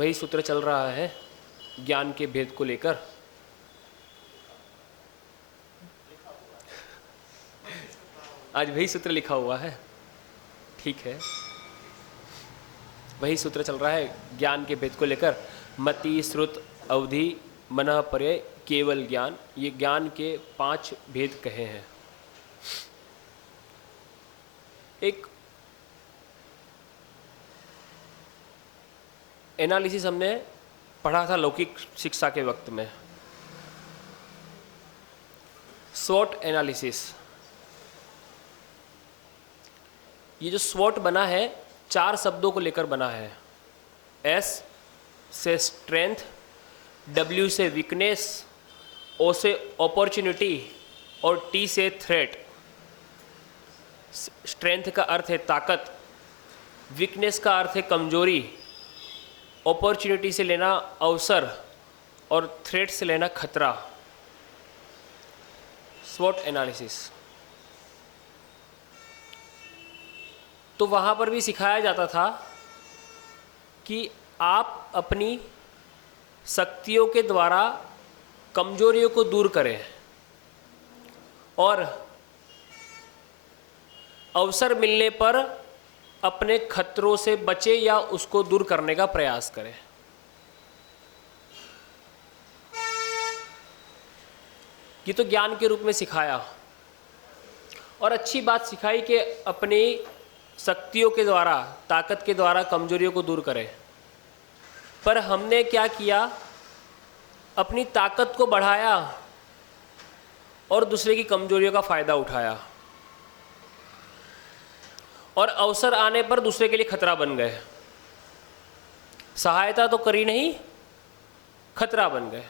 वही सूत्र चल रहा है ज्ञान के भेद को लेकर। आज वही सूत्र लिखा हुआ है, ठीक है, वही सूत्र चल रहा है ज्ञान के भेद को लेकर। मति, श्रुत, अवधि, मनः, पर्यय, केवल ज्ञान, ये ज्ञान के 5 भेद कहे हैं। एक एनालिसिस हमने पढ़ा था लौकिक शिक्षा के वक्त में, स्वॉट एनालिसिस। ये जो स्वॉट बना है 4 शब्दों को लेकर बना है। एस से स्ट्रेंथ, डब्ल्यू से वीकनेस, ओ से अपॉर्चुनिटी और टी से थ्रेट। स्ट्रेंथ का अर्थ है ताकत, वीकनेस का अर्थ है कमजोरी, अपॉर्चुनिटी से लेना अवसर और थ्रेट से लेना खतरा। स्वॉट एनालिसिस। तो वहाँ पर भी सिखाया जाता था कि आप अपनी शक्तियों के द्वारा कमजोरियों को दूर करें और अवसर मिलने पर अपने खतरों से बचे या उसको दूर करने का प्रयास करें। ये तो ज्ञान के रूप में सिखाया और अच्छी बात सिखाई कि अपनी शक्तियों के द्वारा, ताकत के द्वारा कमजोरियों को दूर करें। पर हमने क्या किया, अपनी ताकत को बढ़ाया और दूसरे की कमजोरियों का फायदा उठाया और अवसर आने पर दूसरे के लिए खतरा बन गए। सहायता तो करी नहीं, खतरा बन गए।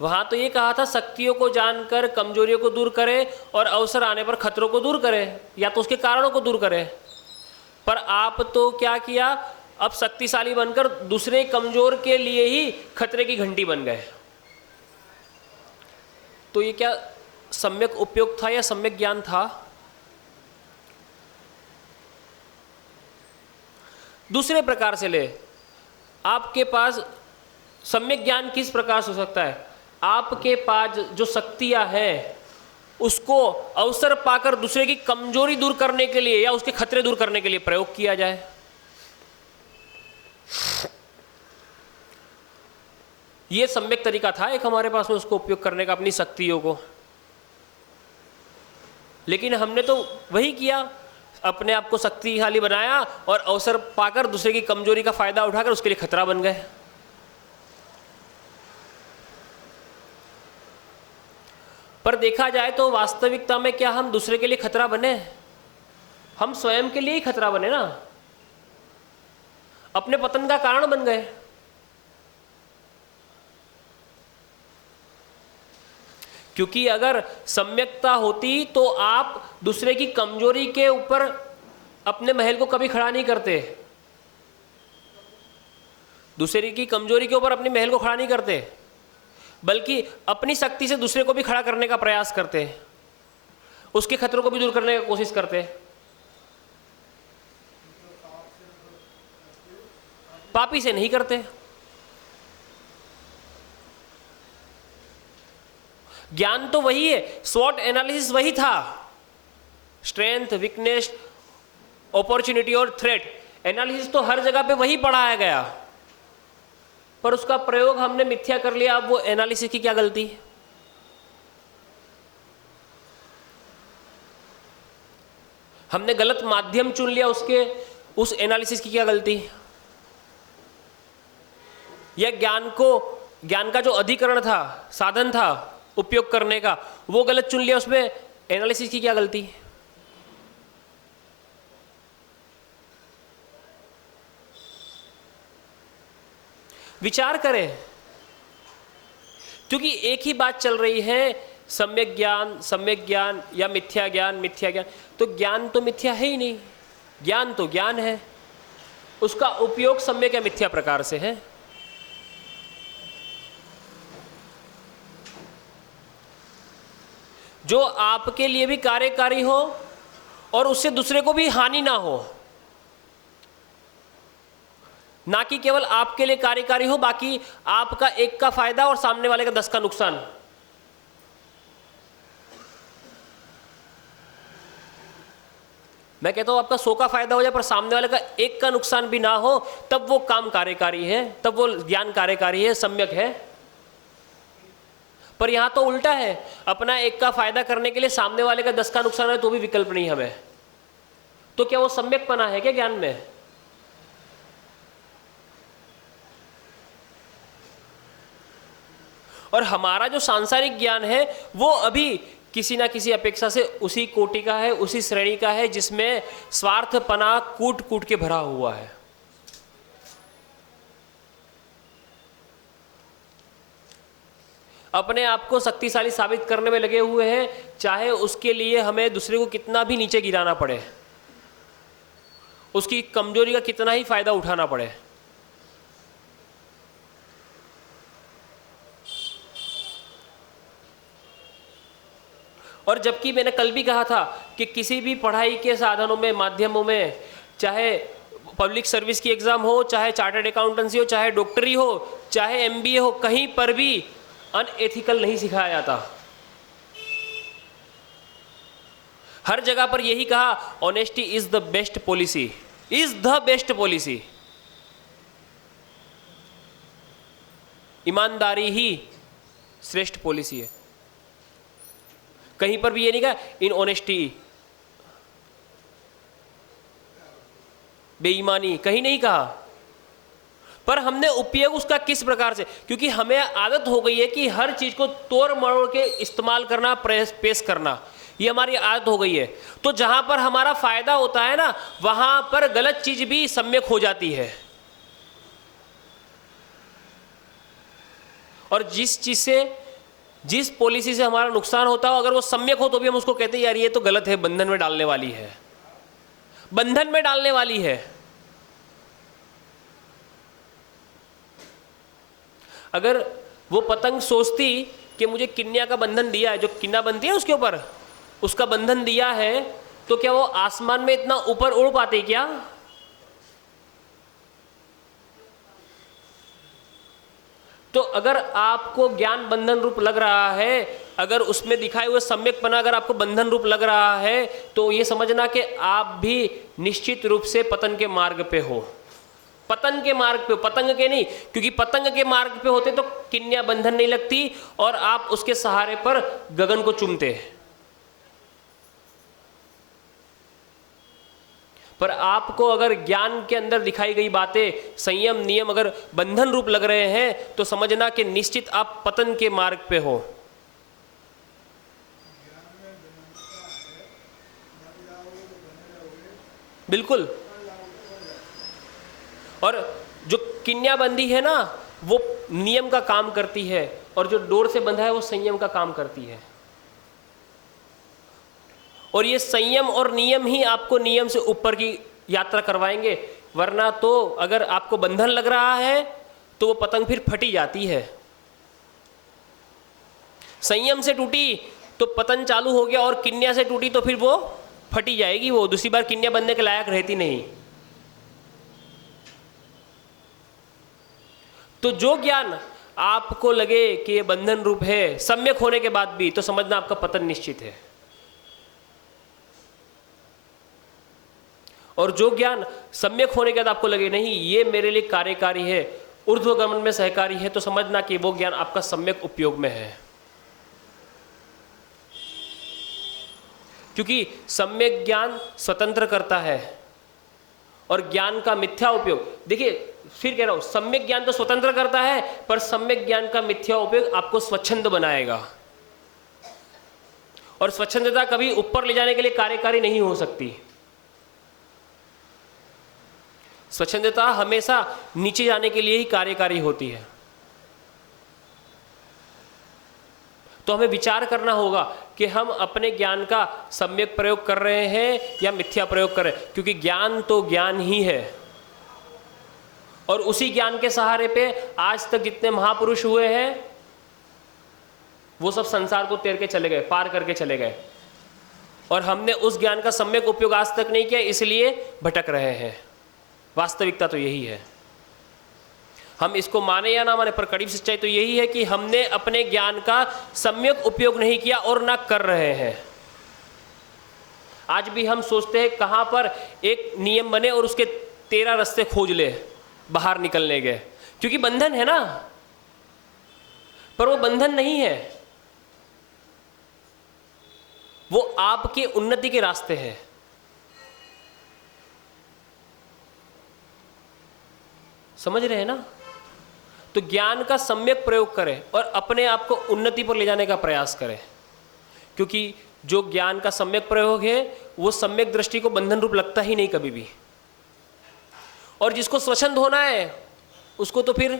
वहां तो ये कहा था शक्तियों को जानकर कमजोरियों को दूर करें और अवसर आने पर खतरों को दूर करें या तो उसके कारणों को दूर करें। पर आप तो क्या किया, अब शक्तिशाली बनकर दूसरे कमजोर के लिए ही खतरे की घंटी बन गए। तो ये क्या सम्यक उपयोग था या सम्यक ज्ञान था? दूसरे प्रकार से ले, आपके पास सम्यक ज्ञान किस प्रकार से हो सकता है? आपके पास जो शक्तियां हैं उसको अवसर पाकर दूसरे की कमजोरी दूर करने के लिए या उसके खतरे दूर करने के लिए प्रयोग किया जाए। यह सम्यक तरीका था एक हमारे पास में उसको उपयोग करने का, अपनी शक्तियों को। लेकिन हमने तो वही किया, अपने आप को शक्तिशाली बनाया और अवसर पाकर दूसरे की कमजोरी का फायदा उठाकर उसके लिए खतरा बन गए। पर देखा जाए तो वास्तविकता में क्या हम दूसरे के लिए खतरा बने? हम स्वयं के लिए ही खतरा बने ना, अपने पतन का कारण बन गए। क्योंकि अगर सम्यकता होती तो आप दूसरे की कमजोरी के ऊपर अपने महल को कभी खड़ा नहीं करते, दूसरे की कमजोरी के ऊपर अपने महल को खड़ा नहीं करते, बल्कि अपनी शक्ति से दूसरे को भी खड़ा करने का प्रयास करते, उसके खतरों को भी दूर करने की कोशिश करते। पापी से नहीं करते। ज्ञान तो वही है, स्वॉट एनालिसिस वही था, स्ट्रेंथ, वीकनेस, अपॉर्चुनिटी और थ्रेट एनालिसिस तो हर जगह पे वही पढ़ाया गया, पर उसका प्रयोग हमने मिथ्या कर लिया। अब वो एनालिसिस की क्या गलती? हमने गलत माध्यम चुन लिया उसके, उस एनालिसिस की क्या गलती? या ज्ञान का जो अधिकरण था, साधन था उपयोग करने का, वो गलत चुन लिया, उसमें एनालिसिस की क्या गलती? विचार करें, क्योंकि एक ही बात चल रही है, सम्यक ज्ञान या मिथ्या ज्ञान। तो ज्ञान तो मिथ्या है ही नहीं, ज्ञान तो ज्ञान है, उसका उपयोग सम्यक या मिथ्या प्रकार से है। जो आपके लिए भी कार्यकारी हो और उससे दूसरे को भी हानि ना हो, ना कि केवल आपके लिए कार्यकारी हो, बाकी आपका एक का फायदा और सामने वाले का 10 का नुकसान। मैं कहता हूं आपका 100 का फायदा हो जाए पर सामने वाले का एक का नुकसान भी ना हो, तब वो काम कार्यकारी है, तब वो ज्ञान कार्यकारी है, सम्यक है। पर यहां तो उल्टा है, अपना एक का फायदा करने के लिए सामने वाले का 10 का नुकसान है तो भी विकल्प नहीं हमें। तो क्या वो सम्यकपना है क्या ज्ञान में? और हमारा जो सांसारिक ज्ञान है वो अभी किसी ना किसी अपेक्षा से उसी कोटि का है, उसी श्रेणी का है जिसमें स्वार्थपना कूट कूट के भरा हुआ है। अपने आप को शक्तिशाली साबित करने में लगे हुए हैं, चाहे उसके लिए हमें दूसरे को कितना भी नीचे गिराना पड़े, उसकी कमजोरी का कितना ही फायदा उठाना पड़े। और जबकि मैंने कल भी कहा था कि किसी भी पढ़ाई के साधनों में, माध्यमों में, चाहे पब्लिक सर्विस की एग्जाम हो, चाहे चार्टर्ड अकाउंटेंसी हो, चाहे डॉक्टरी हो, चाहे एमबीए हो, कहीं पर भी अनएथिकल नहीं सिखाया जाता। हर जगह पर यही कहा, honesty is the best policy, is the best policy. ईमानदारी ही श्रेष्ठ पॉलिसी है। कहीं पर भी ये नहीं कहा इन ऑनेस्टी, बेईमानी, कहीं नहीं कहा। पर हमने उपयोग उसका किस प्रकार से, क्योंकि हमें आदत हो गई है कि हर चीज को तोड़ मरोड़ के इस्तेमाल करना, पेश करना, ये हमारी आदत हो गई है। तो जहां पर हमारा फायदा होता है ना, वहां पर गलत चीज भी सम्यक हो जाती है। और जिस पॉलिसी से हमारा नुकसान होता हो, अगर वो सम्यक हो तो भी हम उसको कहते हैं यार ये तो गलत है, बंधन में डालने वाली है, बंधन में डालने वाली है। अगर वो पतंग सोचती कि मुझे किन्या का बंधन दिया है, जो किन्ना बनती है उसके ऊपर, उसका बंधन दिया है, तो क्या वो आसमान में इतना ऊपर उड़ पाती क्या? तो अगर आपको ज्ञान बंधन रूप लग रहा है, अगर उसमें दिखाए हुए सम्यकपना अगर आपको बंधन रूप लग रहा है, तो ये समझना कि आप भी निश्चित रूप से पतन के मार्ग पे हो। पतन के मार्ग पे, पतंग के नहीं, क्योंकि पतंग के मार्ग पे होते तो किन्या बंधन नहीं लगती और आप उसके सहारे पर गगन को चूमते। पर आपको अगर ज्ञान के अंदर दिखाई गई बातें, संयम, नियम अगर बंधन रूप लग रहे हैं, तो समझना कि निश्चित आप पतन के मार्ग पे हो। बिल्कुल। और जो किन्याबंदी है ना, वो नियम का काम करती है, और जो डोर से बंधा है वो संयम का काम करती है। और ये संयम और नियम ही आपको नियम से ऊपर की यात्रा करवाएंगे। वरना तो अगर आपको बंधन लग रहा है तो वो पतंग फिर फटी जाती है। संयम से टूटी तो पतन चालू हो गया, और किन्या से टूटी तो फिर वो फटी जाएगी, वो दूसरी बार किन्या बनने के लायक रहती नहीं। तो जो ज्ञान आपको लगे कि ये बंधन रूप है, सम्यक होने के बाद भी, तो समझना आपका पतन निश्चित है। और जो ज्ञान सम्यक होने के बाद आपको लगे नहीं ये मेरे लिए कार्यकारी है, ऊर्ध्वगमन में सहकारी है, तो समझना कि वो ज्ञान आपका सम्यक उपयोग में है। क्योंकि सम्यक ज्ञान स्वतंत्र करता है, और ज्ञान का मिथ्या उपयोग, देखिए फिर कह रहा हूं, सम्यक ज्ञान तो स्वतंत्र करता है, पर सम्यक ज्ञान का मिथ्या उपयोग आपको स्वच्छंद बनाएगा। और स्वच्छंदता कभी ऊपर ले जाने के लिए कार्यकारी नहीं हो सकती। स्वच्छंदता हमेशा नीचे जाने के लिए ही कार्यकारी होती है। तो हमें विचार करना होगा कि हम अपने ज्ञान का सम्यक प्रयोग कर रहे हैं या मिथ्या प्रयोग कर रहे हैं, क्योंकि ज्ञान तो ज्ञान ही है। और उसी ज्ञान के सहारे पे आज तक जितने महापुरुष हुए हैं वो सब संसार को तैर के चले गए, पार करके चले गए, और हमने उस ज्ञान का सम्यक उपयोग आज तक नहीं किया, इसलिए भटक रहे हैं। वास्तविकता तो यही है। हम इसको माने या ना माने, पर कड़ी सच्चाई तो यही है कि हमने अपने ज्ञान का सम्यक उपयोग नहीं किया और ना कर रहे हैं। आज भी हम सोचते हैं कहां पर एक नियम बने और उसके 13 रास्ते खोज ले बाहर निकलने के, क्योंकि बंधन है ना, पर वो बंधन नहीं है, वो आपकी उन्नति के रास्ते हैं। समझ रहे हैं ना? तो ज्ञान का सम्यक प्रयोग करें और अपने आप को उन्नति पर ले जाने का प्रयास करें, क्योंकि जो ज्ञान का सम्यक प्रयोग है वो सम्यक दृष्टि को बंधन रूप लगता ही नहीं कभी भी। और जिसको स्वच्छंद होना है उसको तो फिर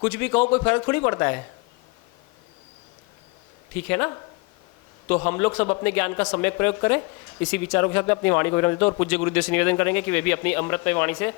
कुछ भी कहो कोई फर्क थोड़ी पड़ता है, ठीक है ना? तो हम लोग सब अपने ज्ञान का सम्यक प्रयोग करें। इसी विचारों के साथ में अपनी वाणी को विराम देते हैं और पूज्य गुरुदेव से निवेदन करेंगे कि वे भी अपनी अमृतमय वाणी से